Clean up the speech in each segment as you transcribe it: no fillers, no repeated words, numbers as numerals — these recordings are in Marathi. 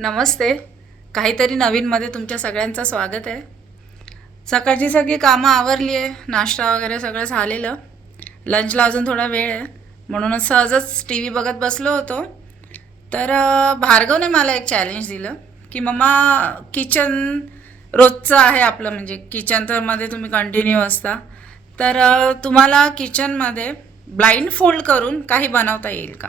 नमस्ते. काहीतरी नवीनमध्ये तुमच्या सगळ्यांचं स्वागत आहे. सकाळची सगळी कामं आवरली आहे, नाश्ता वगैरे सगळं झालेलं. लंचला अजून थोडा वेळ आहे, म्हणूनच सहजच टी व्ही बघत बसलो होतो. तर भार्गवने मला एक चॅलेंज दिलं की मम्मा, किचन रोजचं आहे आपलं, म्हणजे किचन तर मध्ये तुम्ही कंटिन्यू असता, तर तुम्हाला किचनमध्ये ब्लाइंड फोल्ड करून काही बनवता येईल का?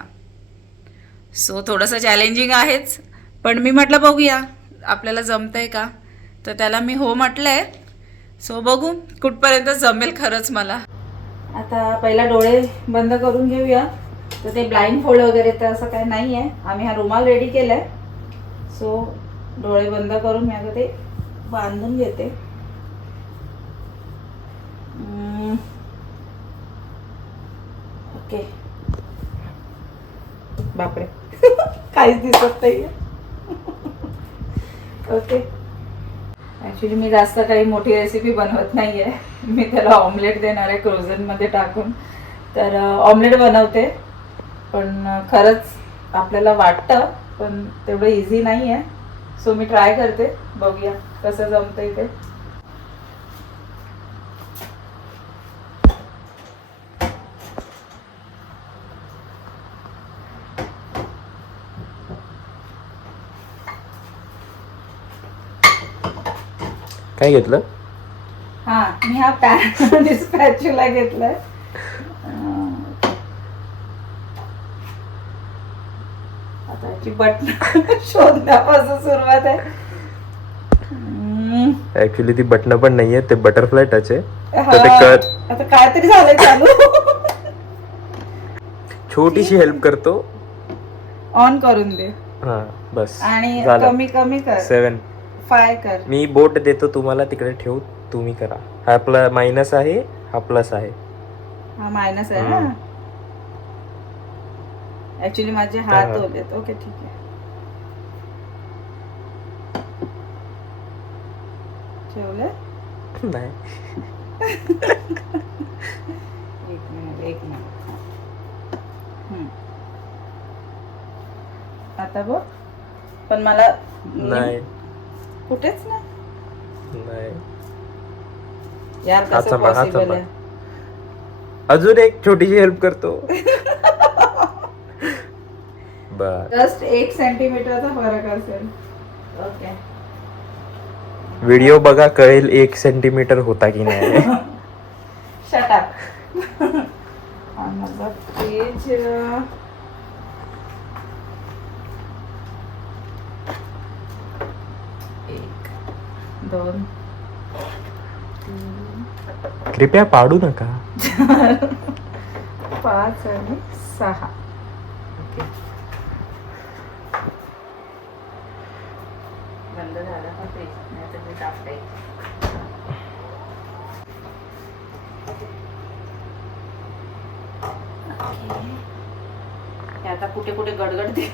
सो थोडंसं चॅलेंजिंग आहेच, पण मी म्हटलं बघूया आपल्याला जमतंय का. तर त्याला मी हो म्हटलंय. सो बघू कुठपर्यंत जमेल खरंच मला. आता पहिला डोळे बंद करून घेऊया. तर ते ब्लाइंड फोल्ड वगैरे तर असं काही नाही आहे. आम्ही हा रुमाल रेडी केलाय. सो डोळे बंद करून मी आता ते बांधून घेते. ओके. बापरे काहीच दिसत नाही. ओके. ॲक्च्युली मी जास्त काही मोठी रेसिपी बनवत नाही आहे. मी त्याला ऑमलेट देणार आहे क्रोझनमध्ये टाकून. तर ऑमलेट बनवते, पण खरंच आपल्याला वाटतं पण तेवढं इझी नाही आहे. सो मी ट्राय करते, बघूया कसं जमतंय ते. काय घेतलं? हां, मी हा पॅन स्पॅच्युला घेतलाय. आता याची बटन शोधण्यापासून सुरुवात आहे. ऍक्च्युली ती बटन पण नाहीये, ते बटरफ्लाय टच आहे. हा, तर ते आता काहीतरी झालंय चालू. छोटीशी हेल्प करतो. ऑन करून दे हा बस आणि झालं. कमी कमी कर. 7. 5 कर. मी बोट देतो तुम्हाला, तिकडे ठेवू, तुम्ही करा. हा आपला मायनस आहे, हा प्लस आहे. हा मायनस आहे ना. ऍक्च्युली माझे हात ओलेत. ओके ठीक आहे. ठेवलं. नाही, एक मिनिट. आता बघ, पण मला नाही, कुठेच नाही नाही. यार, हा कसं थांबा, हा पॉसिबल थांबा. आहे. अजून एक छोटीशी हेल्प करतो. बर, जस्ट 1 सेंटीमीटरचा फरक असेल. ओके. व्हिडिओ बघा, कळेल 1 सेंटीमीटर होता की नाही. Shut up. माझा पेज 1 2 3 कृपया पाडू नका. 5 आणि 6. ओके. बंद झाला का पेज? नाही तर मी टाकते. हे आता कुठे कुठे गडगडते.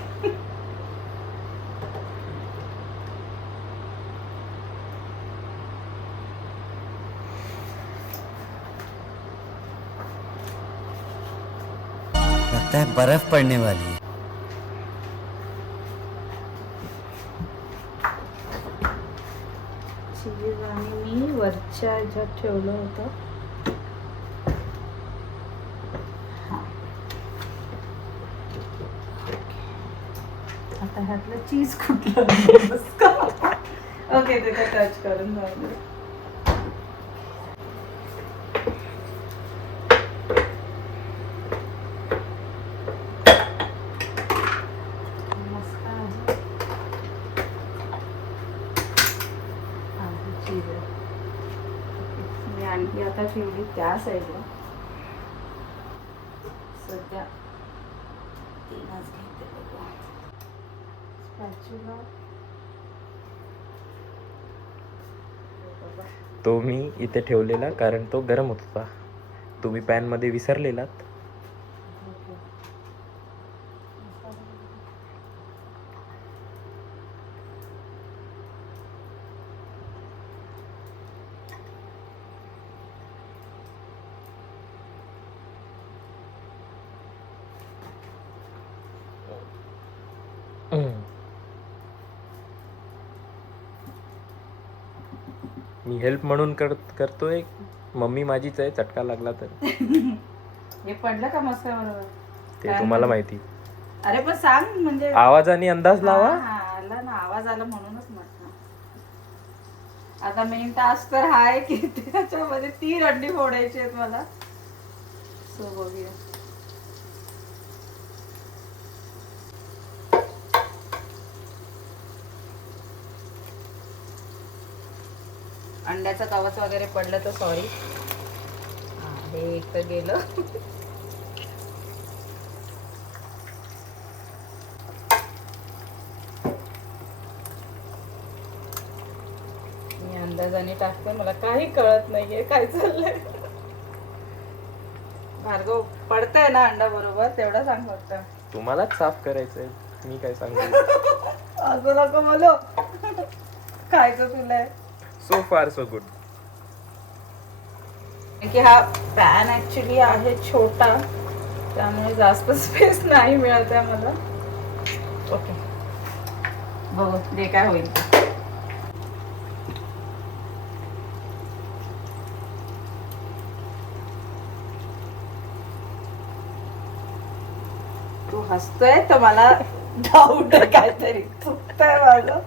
लगता है बर्फ पड़ने वाली है. चीज आणि मी वरच्या ह्याच्यात ठेवलं होतं. आता ह्यातलं चीज कुठलं? ओके, ते टच करून जाऊ. मी आणखी आता ठेवली त्या साईडला. सध्या 3च घेते बघा. स्पॅच्युला तो मी इथे ठेवलेला कारण तो गरम होत होता. तुम्ही पॅन मध्ये विसरलेलात. मी हेल्प म्हणून करतोय. मम्मी माझीच आहे, चटका लागला तर हे पडलं का मस्त बरोबर? ते तुम्हाला माहिती. अरे पण सांग म्हणजे आवाजाने अंदाज लावा. आला ना, आवाज आला म्हणूनच म्हटलं. आता मेन टास्क तर हा आहे की त्याच्यामध्ये 3 अंडी फोडायची आहेत मला. सो बघूया. अंड्याचं कवच वगैरे पडलं तर सॉरी. हे एक तर गेलं. मी अंदाजाने टाकते, मला काही कळत नाहीये काय चाललंय. भार्गव पडतंय ना अंडा बरोबर, तेवढं सांग फक्त. तुम्हालाच साफ करायचंय, मी काय सांगू. असं नको बोलो. खायचं तुला. सो फार सो गुड. की हा पॅन ऍक्च्युली आहे छोटा, त्यामुळे जास्त स्पेस नाही मिळत आहे मला. ओके, बघू जे काय होईल. तू हसतोय तर मला डाऊट आहे काहीतरी चुकतंय माझं.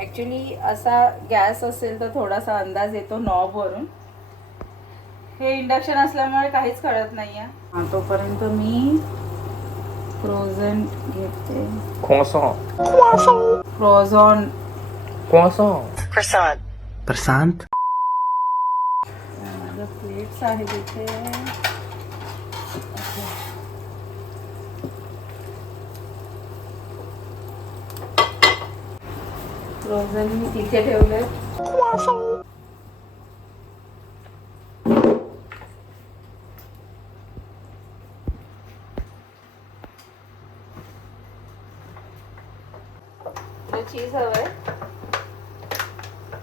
ऍक्च्युली असा गॅस असेल तर थोडासा अंदाज येतो नॉब वरून. हे इंडक्शन असल्यामुळे काहीच कळत नाहीये. तोपर्यंत मी फ्रोझन घेते. फ्रोझन प्रशांत माझं प्लेट्स आहे तिथे. फ्रोझन मी तिथे ठेवले. चीज हवंय.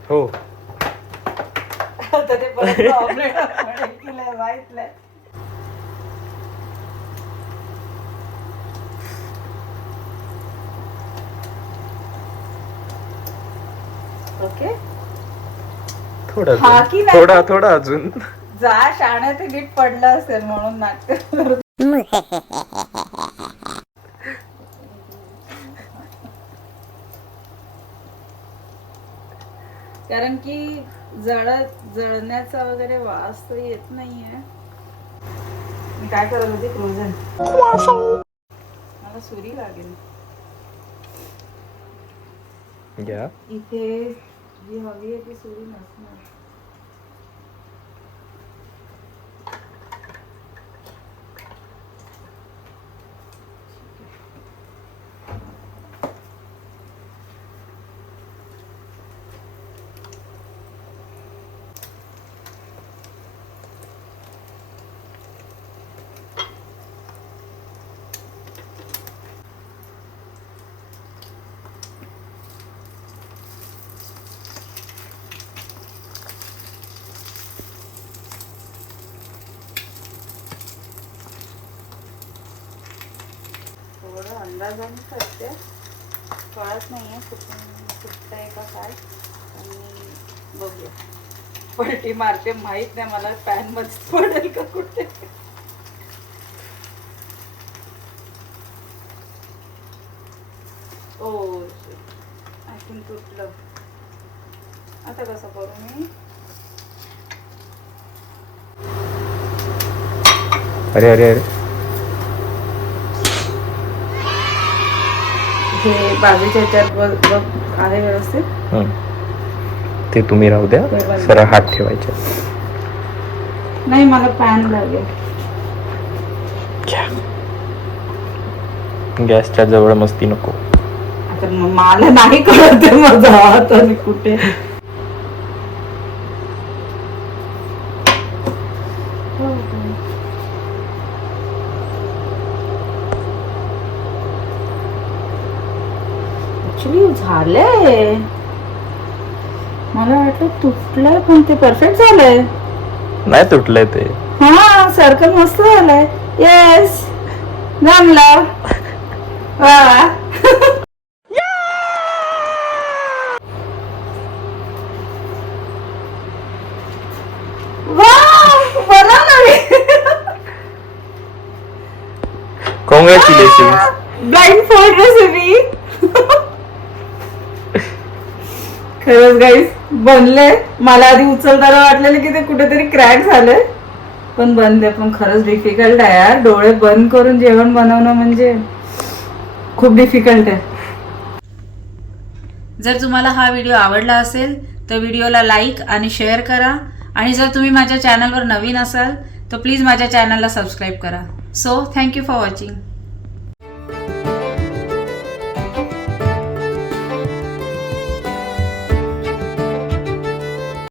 हो, आता ते परत ऑमलेट केलंय माहितलंय. ओके, थोडा हा की नाही? थोडा अजून. जा शाण्यात ते नीट पडलं असेल म्हणून नाटक. कारण की जळण्याचा वगैरे वास तर येत नाहीये. मी काय करत होते, फ्रोझन. मला सुरी लागेल. घ्या. इथे जी हवी आहे ती सुरी नसणार. थोडं अंदाजाने करते, कळत नाहीये कुठून कुठतंय का काय. आणि बघूया, पलटी मारते माहित नाही मला पॅन मध्ये पडेल का कुठे. ओ आय थिंक तुटलं. आता कसं करू मी. अरे अरे अरे, हे बाजूच्या ह्याच्यात बघ आहे व्यवस्थित. ते तुम्ही राहू द्या, सरळ हात ठेवायचे. नाही मला पॅन लागेल. गॅसच्या जवळ मस्ती नको. आता मला नाही कळत आहे माझा हात आणि कुठे. ऍक्च्युली झालंय, मला वाटलं तुटलंय पण ते परफेक्ट झालंय. नाही तुटलंय ते. हा सर्कल मस्त झालंय. येस, जमलं. वा कॉंग्रॅच्युलेशन. Blind fold recipe. खरंच गाईस बनले. मला आधी उचलताना वाटलेलं की ते कुठेतरी क्रॅक झाले, पण बनले. पण खरंच डिफिकल्ट आहे यार, डोळे बंद करून जेवण बनवणं म्हणजे खूप डिफिकल्ट आहे. जर तुम्हाला हा व्हिडिओ आवडला असेल तर व्हिडिओला लाईक आणि शेअर करा, आणि जर तुम्ही माझ्या चॅनलवर नवीन असाल तर प्लीज माझ्या चॅनलला सबस्क्राईब करा. So thank you for watching.